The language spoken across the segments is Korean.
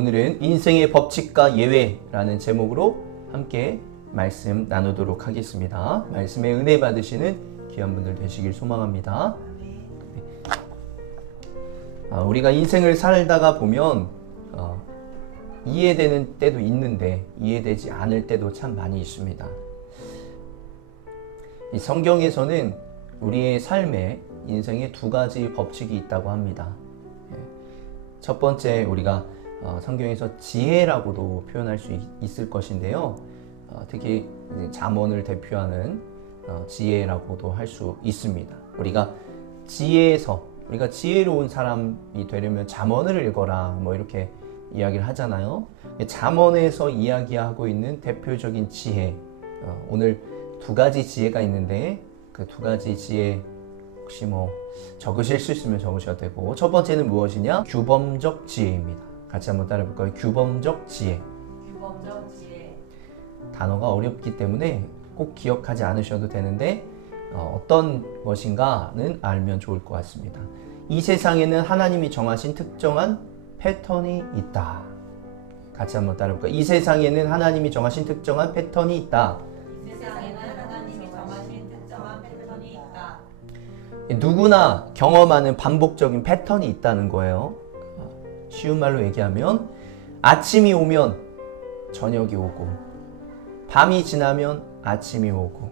오늘은 인생의 법칙과 예외라는 제목으로 함께 말씀 나누도록 하겠습니다. 말씀에 은혜 받으시는 귀한 분들 되시길 소망합니다. 우리가 인생을 살다가 보면 이해되는 때도 있는데 이해되지 않을 때도 참 많이 있습니다. 이 성경에서는 우리의 삶에 인생에 두 가지 법칙이 있다고 합니다. 첫 번째, 우리가 성경에서 지혜라고도 표현할 수 있을 것인데요. 특히 잠언을 대표하는 지혜라고도 할 수 있습니다. 우리가 지혜로운 사람이 되려면 잠언을 읽어라 뭐 이렇게 이야기를 하잖아요. 잠언에서 이야기하고 있는 대표적인 지혜, 오늘 두 가지 지혜가 있는데 그 두 가지 지혜 혹시 적으실 수 있으면 적으셔도 되고, 첫 번째는 무엇이냐? 규범적 지혜입니다. 같이 한번 따라 볼까요? 규범적 지혜. 규범적 지혜. 단어가 어렵기 때문에 꼭 기억하지 않으셔도 되는데 어떤 것인가는 알면 좋을 것 같습니다. 이 세상에는 하나님이 정하신 특정한 패턴이 있다. 같이 한번 따라 볼까요? 이 세상에는 하나님이 정하신 특정한 패턴이 있다. 이 세상에는 하나님이 정하신 특정한 패턴이 있다. 누구나 경험하는 반복적인 패턴이 있다는 거예요. 쉬운 말로 얘기하면 아침이 오면 저녁이 오고, 밤이 지나면 아침이 오고,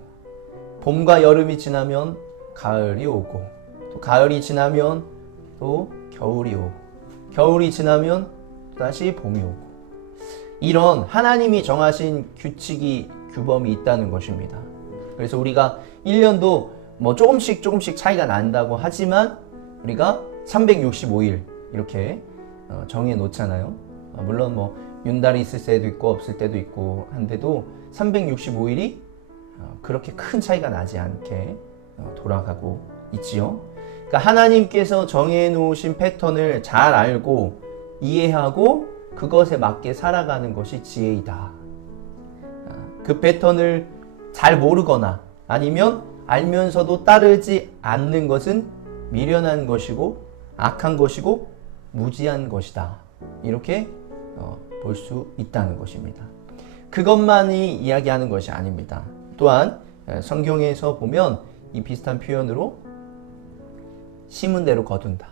봄과 여름이 지나면 가을이 오고, 또 가을이 지나면 또 겨울이 오고, 겨울이 지나면 다시 봄이 오고, 이런 하나님이 정하신 규범이 있다는 것입니다. 그래서 우리가 1년도 조금씩 차이가 난다고 하지만 우리가 365일 이렇게 정해 놓잖아요. 물론 윤달이 있을 때도 있고 없을 때도 있고 한데도 365일이 그렇게 큰 차이가 나지 않게 돌아가고 있지요. 그러니까 하나님께서 정해 놓으신 패턴을 잘 알고 이해하고 그것에 맞게 살아가는 것이 지혜이다. 그 패턴을 잘 모르거나 아니면 알면서도 따르지 않는 것은 미련한 것이고 악한 것이고 무지한 것이다. 이렇게 볼 수 있다는 것입니다. 그것만이 이야기하는 것이 아닙니다. 또한 성경에서 보면 이 비슷한 표현으로 심은 대로 거둔다,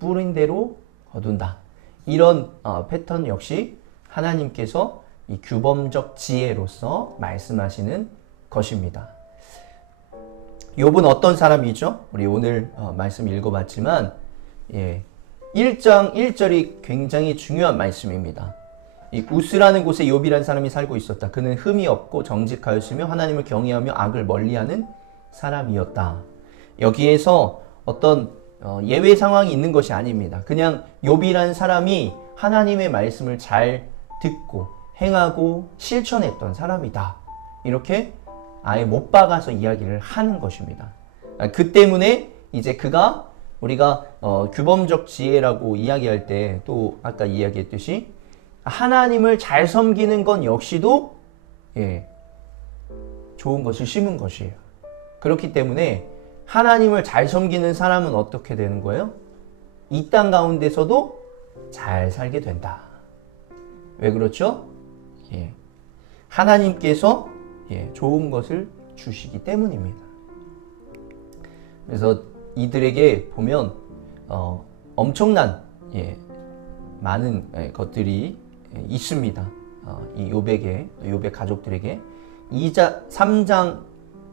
뿌린 대로 거둔다, 이런 패턴 역시 하나님께서 이 규범적 지혜로서 말씀하시는 것입니다. 욥은 어떤 사람이죠? 우리 오늘 말씀 읽어봤지만 1장 1절이 굉장히 중요한 말씀입니다. 이 우스라는 곳에 욥이라는 사람이 살고 있었다. 그는 흠이 없고 정직하였으며 하나님을 경외하며 악을 멀리하는 사람이었다. 여기에서 어떤 예외 상황이 있는 것이 아닙니다. 그냥 욥이라는 사람이 하나님의 말씀을 잘 듣고 행하고 실천했던 사람이다. 이렇게 아예 못 박아서 이야기를 하는 것입니다. 그 때문에 이제 우리가 규범적 지혜라고 이야기할 때 또 아까 이야기했듯이 하나님을 잘 섬기는 건 역시도 좋은 것을 심은 것이에요. 그렇기 때문에 하나님을 잘 섬기는 사람은 어떻게 되는 거예요? 이 땅 가운데서도 잘 살게 된다. 왜 그렇죠? 하나님께서 좋은 것을 주시기 때문입니다. 그래서 이들에게 보면 엄청난 많은 것들이 있습니다. 이 욥의 가족들에게 3장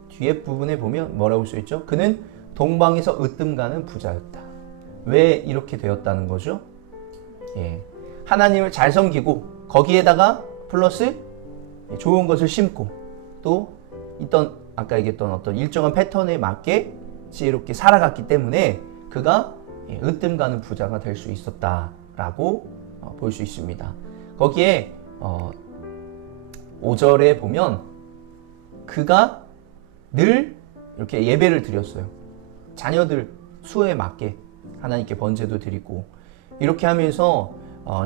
뒤에 부분에 보면 뭐라고 써있죠? 그는 동방에서 으뜸가는 부자였다. 왜 이렇게 되었다는 거죠? 하나님을 잘 섬기고 거기에다가 플러스 좋은 것을 심고 또 아까 얘기했던 어떤 일정한 패턴에 맞게 지혜롭게 살아갔기 때문에 그가 으뜸가는 부자가 될 수 있었다라고 볼 수 있습니다. 거기에 5절에 보면 그가 늘 이렇게 예배를 드렸어요. 자녀들 수에 맞게 하나님께 번제도 드리고 이렇게 하면서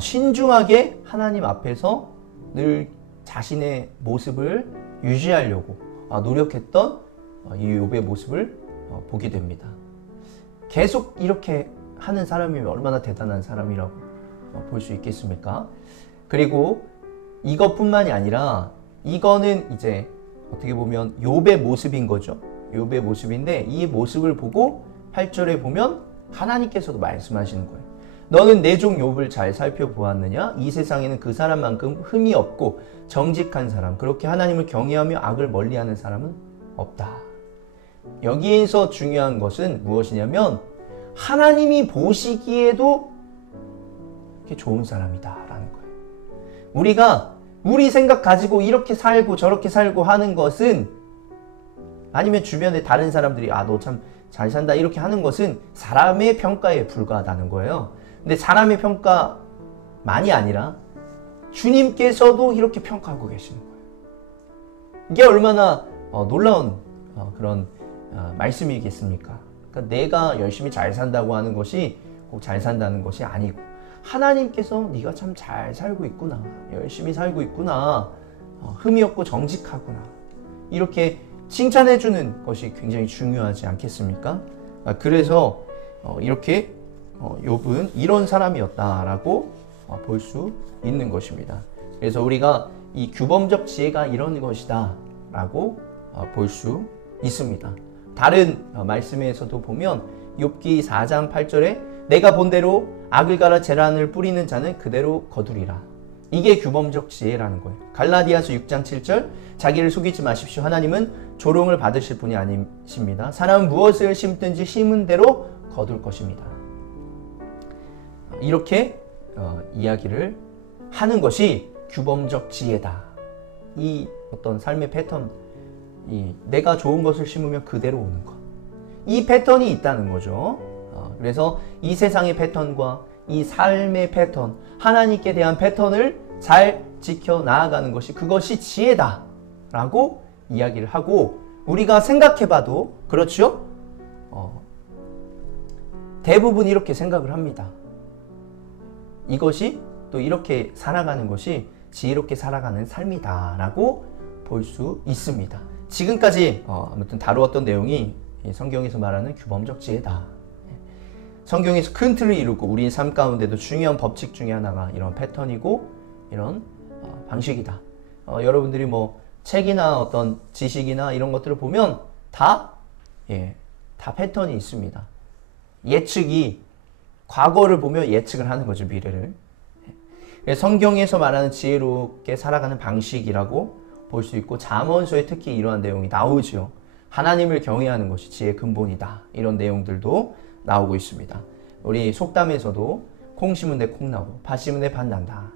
신중하게 하나님 앞에서 늘 자신의 모습을 유지하려고 노력했던 이 욥의 모습을 보게 됩니다. 계속 이렇게 하는 사람이면 얼마나 대단한 사람이라고 볼 수 있겠습니까? 그리고 이것뿐만이 아니라 이거는 이제 어떻게 보면 욥의 모습인 거죠. 욥의 모습인데 이 모습을 보고 8절에 보면 하나님께서도 말씀하시는 거예요. 너는 내 종 욥을 잘 살펴보았느냐? 이 세상에는 그 사람만큼 흠이 없고 정직한 사람, 그렇게 하나님을 경외하며 악을 멀리하는 사람은 없다. 여기에서 중요한 것은 무엇이냐면 하나님이 보시기에도 좋은 사람이다라는 거예요. 우리가 우리 생각 가지고 이렇게 살고 저렇게 살고 하는 것은, 아니면 주변에 다른 사람들이 너 참 잘 산다 이렇게 하는 것은 사람의 평가에 불과하다는 거예요. 근데 사람의 평가만이 아니라 주님께서도 이렇게 평가하고 계시는 거예요. 이게 얼마나 놀라운 그런 말씀이겠습니까? 그러니까 내가 열심히 잘 산다고 하는 것이 꼭 잘 산다는 것이 아니고, 하나님께서 네가 참 잘 살고 있구나, 열심히 살고 있구나, 흠이 없고 정직하구나, 이렇게 칭찬해주는 것이 굉장히 중요하지 않겠습니까? 그래서 이렇게 욥은 이런 사람이었다라고 볼 수 있는 것입니다. 그래서 우리가 이 규범적 지혜가 이런 것이다 라고 볼 수 있습니다. 다른 말씀에서도 보면 욥기 4장 8절에 내가 본대로 악을 갈아 재난을 뿌리는 자는 그대로 거두리라. 이게 규범적 지혜라는 거예요. 갈라디아서 6장 7절 자기를 속이지 마십시오. 하나님은 조롱을 받으실 분이 아니십니다. 사람은 무엇을 심든지 심은 대로 거둘 것입니다. 이렇게 이야기를 하는 것이 규범적 지혜다. 이 어떤 삶의 패턴, 내가 좋은 것을 심으면 그대로 오는 것, 이 패턴이 있다는 거죠. 그래서 이 세상의 패턴과 이 삶의 패턴, 하나님께 대한 패턴을 잘 지켜 나아가는 것이, 그것이 지혜다 라고 이야기를 하고, 우리가 생각해봐도 그렇죠? 대부분 이렇게 생각을 합니다. 이것이 또 이렇게 살아가는 것이 지혜롭게 살아가는 삶이다 라고 볼 수 있습니다. 지금까지 아무튼 다루었던 내용이 성경에서 말하는 규범적 지혜다. 성경에서 큰 틀을 이루고 우리의 삶 가운데도 중요한 법칙 중에 하나가 이런 패턴이고 이런 방식이다. 여러분들이 뭐 책이나 어떤 지식이나 이런 것들을 보면 다 패턴이 있습니다. 예측이, 과거를 보며 예측을 하는 거죠, 미래를. 성경에서 말하는 지혜롭게 살아가는 방식이라고 볼 수 있고, 잠언서에 특히 이러한 내용이 나오죠. 하나님을 경외하는 것이 지혜의 근본이다. 이런 내용들도 나오고 있습니다. 우리 속담에서도 콩 심은 데 콩 나고 팥 심은 데 팥 난다.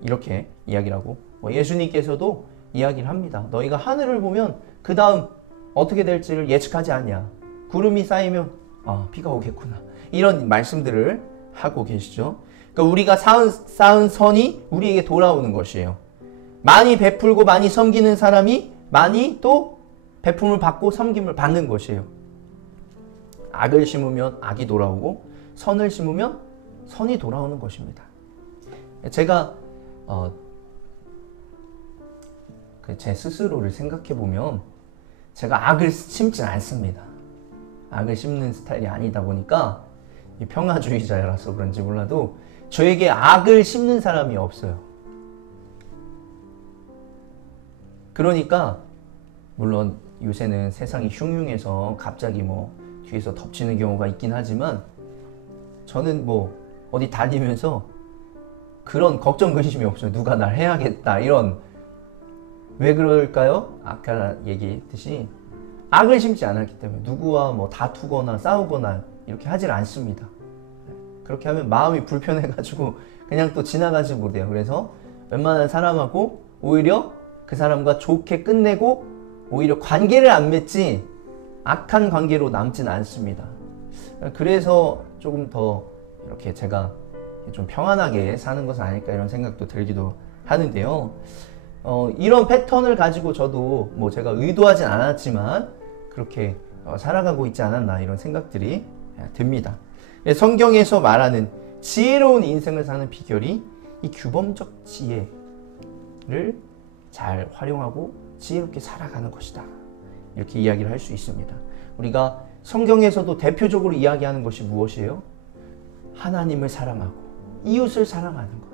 이렇게 이야기를 하고, 예수님께서도 이야기를 합니다. 너희가 하늘을 보면 그 다음 어떻게 될지를 예측하지 않냐. 구름이 쌓이면 비가 오겠구나. 이런 말씀들을 하고 계시죠. 그러니까 우리가 쌓은 선이 우리에게 돌아오는 것이에요. 많이 베풀고 많이 섬기는 사람이 많이 또 베품을 받고 섬김을 받는 것이에요. 악을 심으면 악이 돌아오고 선을 심으면 선이 돌아오는 것입니다. 제가 제 스스로를 생각해 보면 제가 악을 심진 않습니다. 악을 심는 스타일이 아니다 보니까 평화주의자라서 그런지 몰라도 저에게 악을 심는 사람이 없어요. 그러니까 물론 요새는 세상이 흉흉해서 갑자기 뒤에서 덮치는 경우가 있긴 하지만, 저는 어디 다니면서 그런 걱정 근심이 없어요. 누가 날 해야겠다 이런. 왜 그럴까요? 아까 얘기했듯이 악을 심지 않았기 때문에 누구와 다투거나 싸우거나 이렇게 하질 않습니다. 그렇게 하면 마음이 불편해가지고 그냥 또 지나가지 못해요. 그래서 웬만한 사람하고 오히려 그 사람과 좋게 끝내고 오히려 관계를 안 맺지 악한 관계로 남진 않습니다. 그래서 조금 더 이렇게 제가 좀 평안하게 사는 것은 아닐까 이런 생각도 들기도 하는데요. 이런 패턴을 가지고 저도 제가 의도하진 않았지만 그렇게 살아가고 있지 않았나 이런 생각들이 듭니다. 성경에서 말하는 지혜로운 인생을 사는 비결이 이 규범적 지혜를 잘 활용하고 지혜롭게 살아가는 것이다. 이렇게 이야기를 할 수 있습니다. 우리가 성경에서도 대표적으로 이야기하는 것이 무엇이에요? 하나님을 사랑하고 이웃을 사랑하는 것.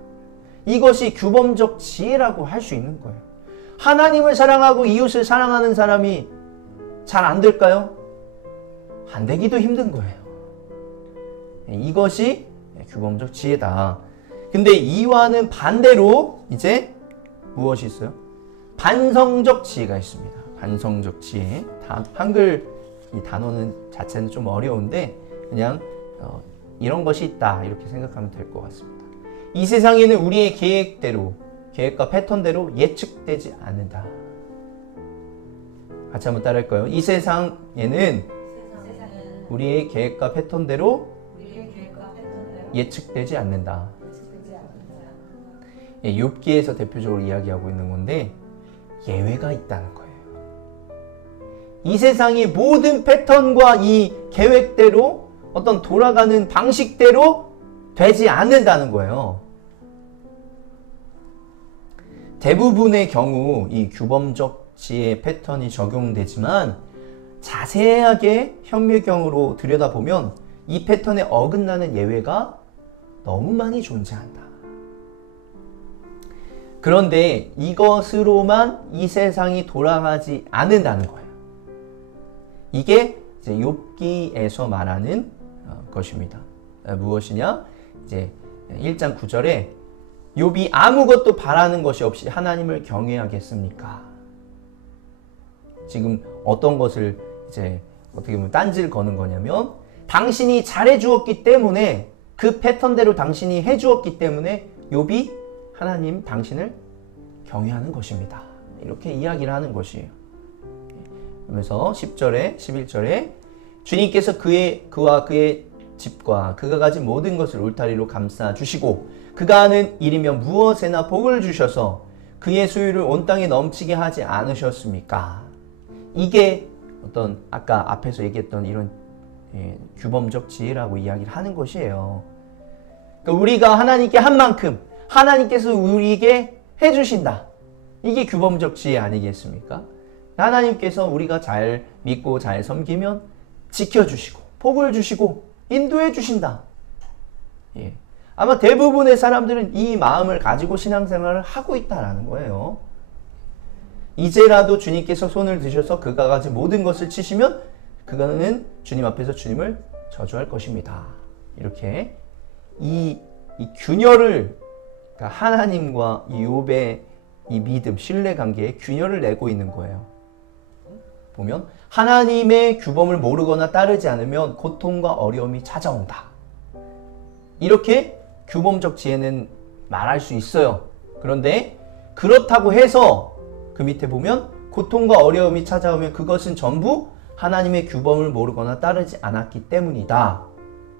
이것이 규범적 지혜라고 할 수 있는 거예요. 하나님을 사랑하고 이웃을 사랑하는 사람이 잘 안 될까요? 안 되기도 힘든 거예요. 이것이 규범적 지혜다. 근데 이와는 반대로 이제 무엇이 있어요? 반성적 지혜가 있습니다. 반성적 지혜. 한글 이 단어는 자체는 좀 어려운데 그냥 이런 것이 있다 이렇게 생각하면 될 것 같습니다. 이 세상에는 우리의 계획과 패턴대로 예측되지 않는다. 같이 한번 따라할까요? 이 세상에는 우리의 계획과 패턴대로 예측되지 않는다. 욥기에서 대표적으로 이야기하고 있는 건데 예외가 있다는 거예요. 이 세상의 모든 패턴과 이 계획대로 어떤 돌아가는 방식대로 되지 않는다는 거예요. 대부분의 경우 이 규범적 지혜 패턴이 적용되지만 자세하게 현미경으로 들여다보면 이 패턴에 어긋나는 예외가 너무 많이 존재한다. 그런데 이것으로만 이 세상이 돌아가지 않는다는 거예요. 이게 이제 욥기에서 말하는 것입니다. 무엇이냐? 이제 1장 9절에 욥이 아무것도 바라는 것이 없이 하나님을 경외하겠습니까? 지금 어떤 것을 이제 어떻게 보면 딴지를 거는 거냐면 당신이 잘해 주었기 때문에 그 패턴대로 당신이 해 주었기 때문에 욥이 하나님 당신을 경외하는 것입니다. 이렇게 이야기를 하는 것이에요. 그러면서 10절에 11절에 주님께서 그와 그의 집과 그가 가진 모든 것을 울타리로 감싸 주시고 그가 하는 일이면 무엇에나 복을 주셔서 그의 소유를 온 땅에 넘치게 하지 않으셨습니까? 이게 어떤 아까 앞에서 얘기했던 이런 규범적 지혜라고 이야기를 하는 것이에요. 그러니까 우리가 하나님께 한 만큼 하나님께서 우리에게 해주신다. 이게 규범적 지혜 아니겠습니까? 하나님께서 우리가 잘 믿고 잘 섬기면 지켜주시고 복을 주시고 인도해 주신다. 예. 아마 대부분의 사람들은 이 마음을 가지고 신앙생활을 하고 있다라는 거예요. 이제라도 주님께서 손을 드셔서 그가 가진 모든 것을 치시면 그거는 주님 앞에서 주님을 저주할 것입니다. 이렇게 이 균열을 그러니까 하나님과 이 욥의 이 믿음, 신뢰 관계에 균열을 내고 있는 거예요. 보면 하나님의 규범을 모르거나 따르지 않으면 고통과 어려움이 찾아온다. 이렇게 규범적 지혜는 말할 수 있어요. 그런데 그렇다고 해서 그 밑에 보면 고통과 어려움이 찾아오면 그것은 전부 하나님의 규범을 모르거나 따르지 않았기 때문이다.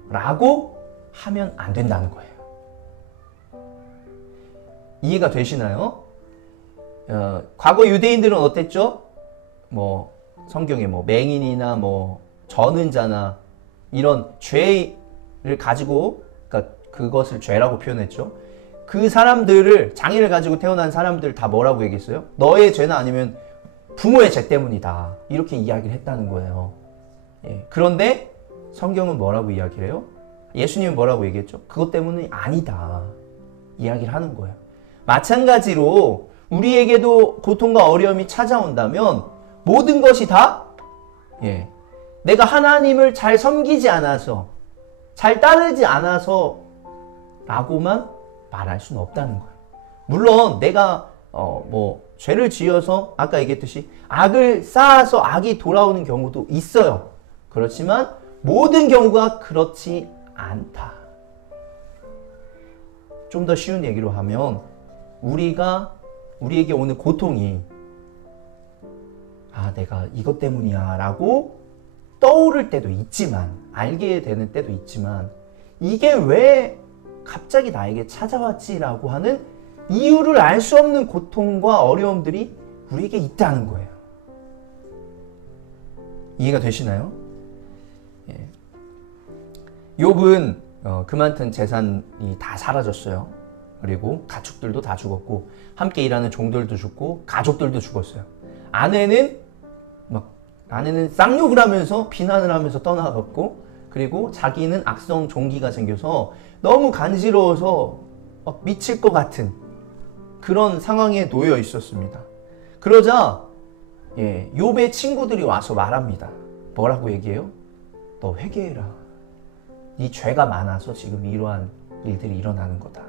라고 하면 안 된다는 거예요. 이해가 되시나요? 과거 유대인들은 어땠죠? 성경에 맹인이나 저는 자나 이런 죄를 가지고 그러니까 그것을 죄라고 표현했죠. 그 사람들을 장애를 가지고 태어난 사람들 다 뭐라고 얘기했어요? 너의 죄는 아니면 부모의 죄 때문이다. 이렇게 이야기를 했다는 거예요. 예. 그런데 성경은 뭐라고 이야기를 해요? 예수님은 뭐라고 얘기했죠? 그것 때문이 아니다. 이야기를 하는 거예요. 마찬가지로 우리에게도 고통과 어려움이 찾아온다면 모든 것이 다 내가 하나님을 잘 섬기지 않아서 잘 따르지 않아서 라고만 말할 수는 없다는 거예요. 물론 내가 죄를 지어서 아까 얘기했듯이 악을 쌓아서 악이 돌아오는 경우도 있어요. 그렇지만 모든 경우가 그렇지 않다. 좀 더 쉬운 얘기로 하면 우리에게 오는 고통이 내가 이것 때문이야 라고 떠오를 때도 있지만 알게 되는 때도 있지만 이게 왜 갑자기 나에게 찾아왔지 라고 하는 이유를 알 수 없는 고통과 어려움들이 우리에게 있다는 거예요. 이해가 되시나요? 예. 욥은 그만둔 재산이 다 사라졌어요. 그리고 가축들도 다 죽었고 함께 일하는 종들도 죽고 가족들도 죽었어요. 아내는 쌍욕을 하면서 비난을 하면서 떠나갔고 그리고 자기는 악성 종기가 생겨서 너무 간지러워서 미칠 것 같은 그런 상황에 놓여 있었습니다. 그러자 욥의 친구들이 와서 말합니다. 뭐라고 얘기해요? 너 회개해라. 네 죄가 많아서 지금 이러한 일들이 일어나는 거다.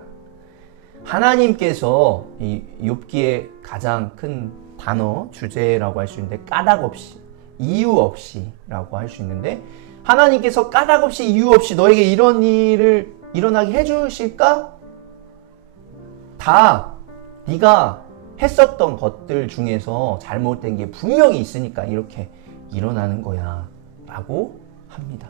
하나님께서 이 욥기의 가장 큰 단어, 주제라고 할 수 있는데 까닭 없이, 이유 없이라고 할 수 있는데 하나님께서 까닭 없이 이유 없이 너에게 이런 일을 일어나게 해주실까? 다 네가 했었던 것들 중에서 잘못된 게 분명히 있으니까 이렇게 일어나는 거야 라고 합니다.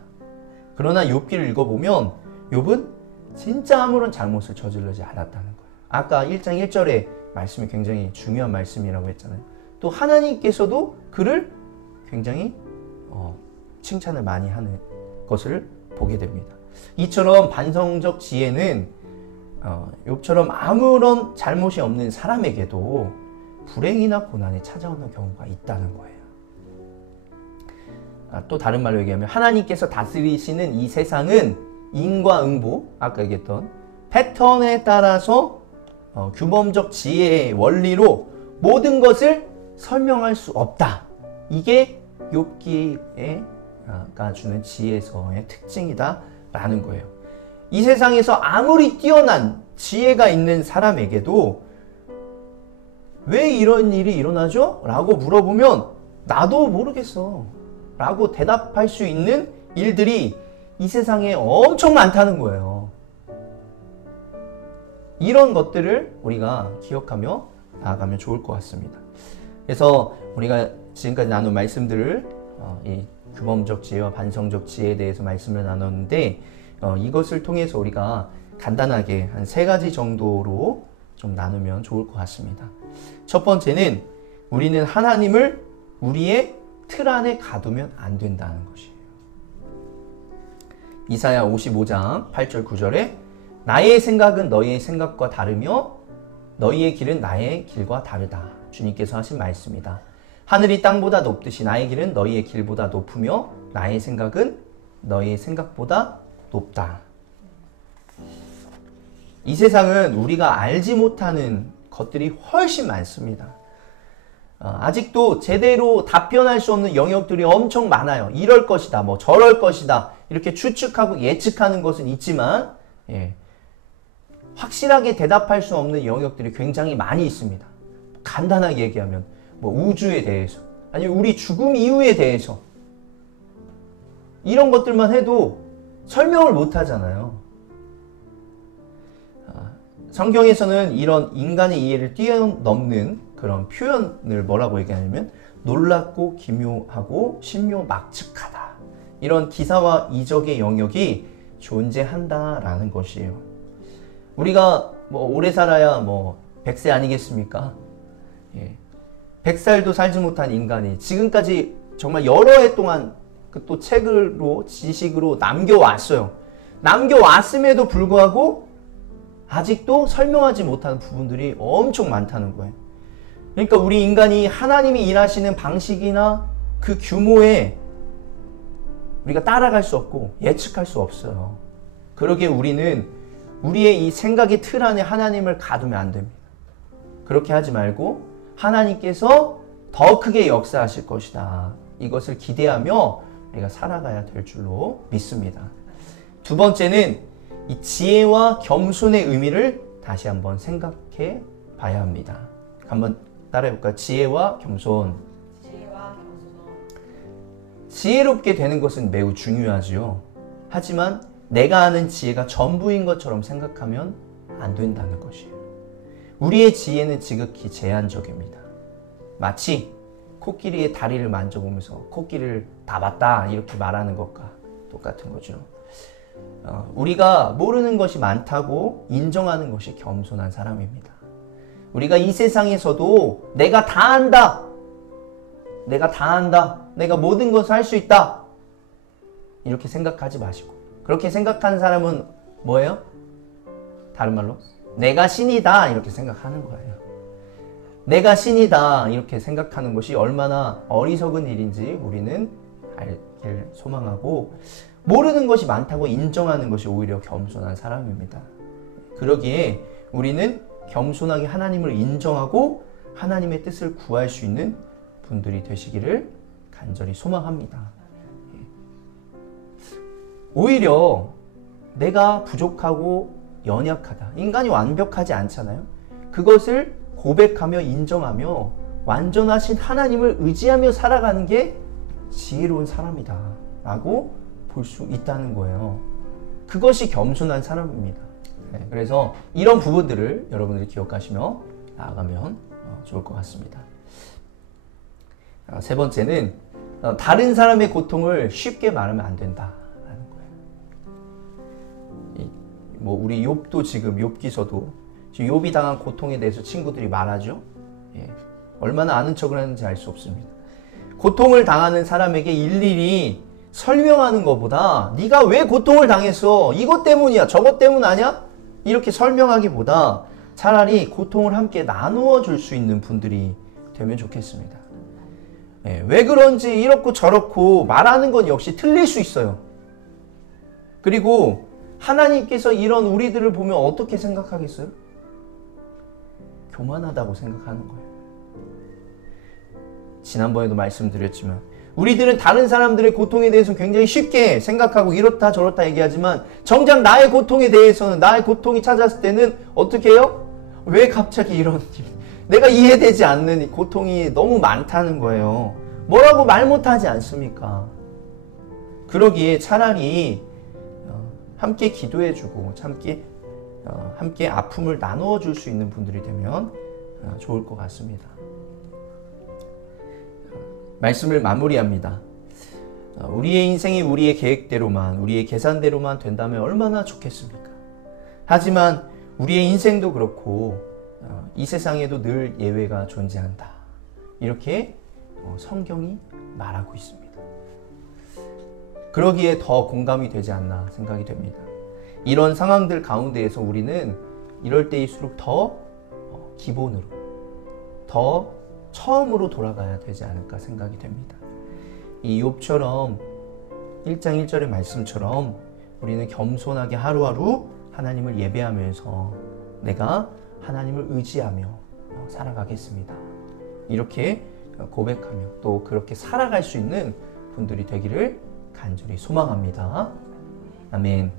그러나 욥기를 읽어보면 욥은 진짜 아무런 잘못을 저지르지 않았다는 거예요. 아까 1장 1절의 말씀이 굉장히 중요한 말씀이라고 했잖아요. 또 하나님께서도 그를 굉장히 칭찬을 많이 하는 것을 보게 됩니다. 이처럼 반성적 지혜는 욥처럼 아무런 잘못이 없는 사람에게도 불행이나 고난이 찾아오는 경우가 있다는 거예요. 또 다른 말로 얘기하면 하나님께서 다스리시는 이 세상은 인과응보, 아까 얘기했던 패턴에 따라서 규범적 지혜의 원리로 모든 것을 설명할 수 없다. 이게 욥기가 주는 지혜서의 특징이다 라는 거예요. 이 세상에서 아무리 뛰어난 지혜가 있는 사람에게도 왜 이런 일이 일어나죠? 라고 물어보면 나도 모르겠어 라고 대답할 수 있는 일들이 이 세상에 엄청 많다는 거예요. 이런 것들을 우리가 기억하며 나아가면 좋을 것 같습니다. 그래서 우리가 지금까지 나눈 말씀들을 이 규범적 지혜와 반성적 지혜에 대해서 말씀을 나눴는데 이것을 통해서 우리가 간단하게 한 3가지 정도로 좀 나누면 좋을 것 같습니다. 첫 번째는 우리는 하나님을 우리의 틀 안에 가두면 안 된다는 것이에요. 이사야 55장 8절 9절에 나의 생각은 너희의 생각과 다르며 너희의 길은 나의 길과 다르다. 주님께서 하신 말씀이다. 하늘이 땅보다 높듯이 나의 길은 너희의 길보다 높으며 나의 생각은 너희의 생각보다 높다. 이 세상은 우리가 알지 못하는 것들이 훨씬 많습니다. 아직도 제대로 답변할 수 없는 영역들이 엄청 많아요. 이럴 것이다, 뭐 저럴 것이다 이렇게 추측하고 예측하는 것은 있지만 확실하게 대답할 수 없는 영역들이 굉장히 많이 있습니다. 간단하게 얘기하면 뭐 우주에 대해서 아니면 우리 죽음 이후에 대해서 이런 것들만 해도 설명을 못 하잖아요. 성경에서는 이런 인간의 이해를 뛰어넘는 그런 표현을 뭐라고 얘기하냐면 놀랍고 기묘하고 신묘막측하다. 이런 기사와 이적의 영역이 존재한다라는 것이에요. 우리가 뭐 오래 살아야 뭐 100세 아니겠습니까? 100살도 살지 못한 인간이 지금까지 정말 여러 해 동안 또 책으로 지식으로 남겨왔어요. 남겨왔음에도 불구하고 아직도 설명하지 못하는 부분들이 엄청 많다는 거예요. 그러니까 우리 인간이 하나님이 일하시는 방식이나 그 규모에 우리가 따라갈 수 없고 예측할 수 없어요. 그러기에 우리는 우리의 이 생각의 틀 안에 하나님을 가두면 안 됩니다. 그렇게 하지 말고 하나님께서 더 크게 역사하실 것이다. 이것을 기대하며 우리가 살아가야 될 줄로 믿습니다. 두 번째는 이 지혜와 겸손의 의미를 다시 한번 생각해 봐야 합니다. 한번 따라해 볼까요? 지혜와 겸손. 지혜와 겸손. 지혜롭게 되는 것은 매우 중요하지요. 하지만 내가 아는 지혜가 전부인 것처럼 생각하면 안 된다는 것이에요. 우리의 지혜는 지극히 제한적입니다. 마치 코끼리의 다리를 만져보면서 코끼리를 다 봤다 이렇게 말하는 것과 똑같은 거죠. 우리가 모르는 것이 많다고 인정하는 것이 겸손한 사람입니다. 우리가 이 세상에서도 내가 다 안다. 내가 다 안다. 내가 모든 것을 할 수 있다. 이렇게 생각하지 마시고 그렇게 생각하는 사람은 뭐예요? 다른 말로 내가 신이다 이렇게 생각하는 거예요. 내가 신이다 이렇게 생각하는 것이 얼마나 어리석은 일인지 우리는 알길 소망하고 모르는 것이 많다고 인정하는 것이 오히려 겸손한 사람입니다. 그러기에 우리는 겸손하게 하나님을 인정하고 하나님의 뜻을 구할 수 있는 분들이 되시기를 간절히 소망합니다. 오히려 내가 부족하고 연약하다. 인간이 완벽하지 않잖아요. 그것을 고백하며 인정하며 완전하신 하나님을 의지하며 살아가는 게 지혜로운 사람이다 라고 볼 수 있다는 거예요. 그것이 겸손한 사람입니다. 그래서 이런 부분들을 여러분들이 기억하시며 나아가면 좋을 것 같습니다. 세 번째는 다른 사람의 고통을 쉽게 말하면 안 된다라는 거예요. 뭐 우리 욥도 지금 욥기서도 지금 욥이 당한 고통에 대해서 친구들이 말하죠. 얼마나 아는 척을 하는지 알 수 없습니다. 고통을 당하는 사람에게 일일이 설명하는 것보다 네가 왜 고통을 당했어? 이것 때문이야. 저것 때문 아니야? 이렇게 설명하기보다 차라리 고통을 함께 나누어 줄 수 있는 분들이 되면 좋겠습니다. 왜 그런지 이렇고 저렇고 말하는 건 역시 틀릴 수 있어요. 그리고 하나님께서 이런 우리들을 보면 어떻게 생각하겠어요? 교만하다고 생각하는 거예요. 지난번에도 말씀드렸지만 우리들은 다른 사람들의 고통에 대해서 굉장히 쉽게 생각하고 이렇다 저렇다 얘기하지만 정작 나의 고통에 대해서는 나의 고통이 찾았을 때는 어떻게 해요? 왜 갑자기 이런 일? 내가 이해되지 않는 고통이 너무 많다는 거예요. 뭐라고 말 못하지 않습니까? 그러기에 차라리 함께 기도해주고 함께 아픔을 나누어 줄 수 있는 분들이 되면 좋을 것 같습니다. 말씀을 마무리합니다. 우리의 인생이 우리의 계획대로만, 우리의 계산대로만 된다면 얼마나 좋겠습니까? 하지만 우리의 인생도 그렇고 이 세상에도 늘 예외가 존재한다. 이렇게 성경이 말하고 있습니다. 그러기에 더 공감이 되지 않나 생각이 됩니다. 이런 상황들 가운데에서 우리는 이럴 때일수록 더 기본으로, 더 처음으로 돌아가야 되지 않을까 생각이 됩니다. 이 욥처럼 1장 1절의 말씀처럼 우리는 겸손하게 하루하루 하나님을 예배하면서 내가 하나님을 의지하며 살아가겠습니다. 이렇게 고백하며 또 그렇게 살아갈 수 있는 분들이 되기를 간절히 소망합니다. 아멘.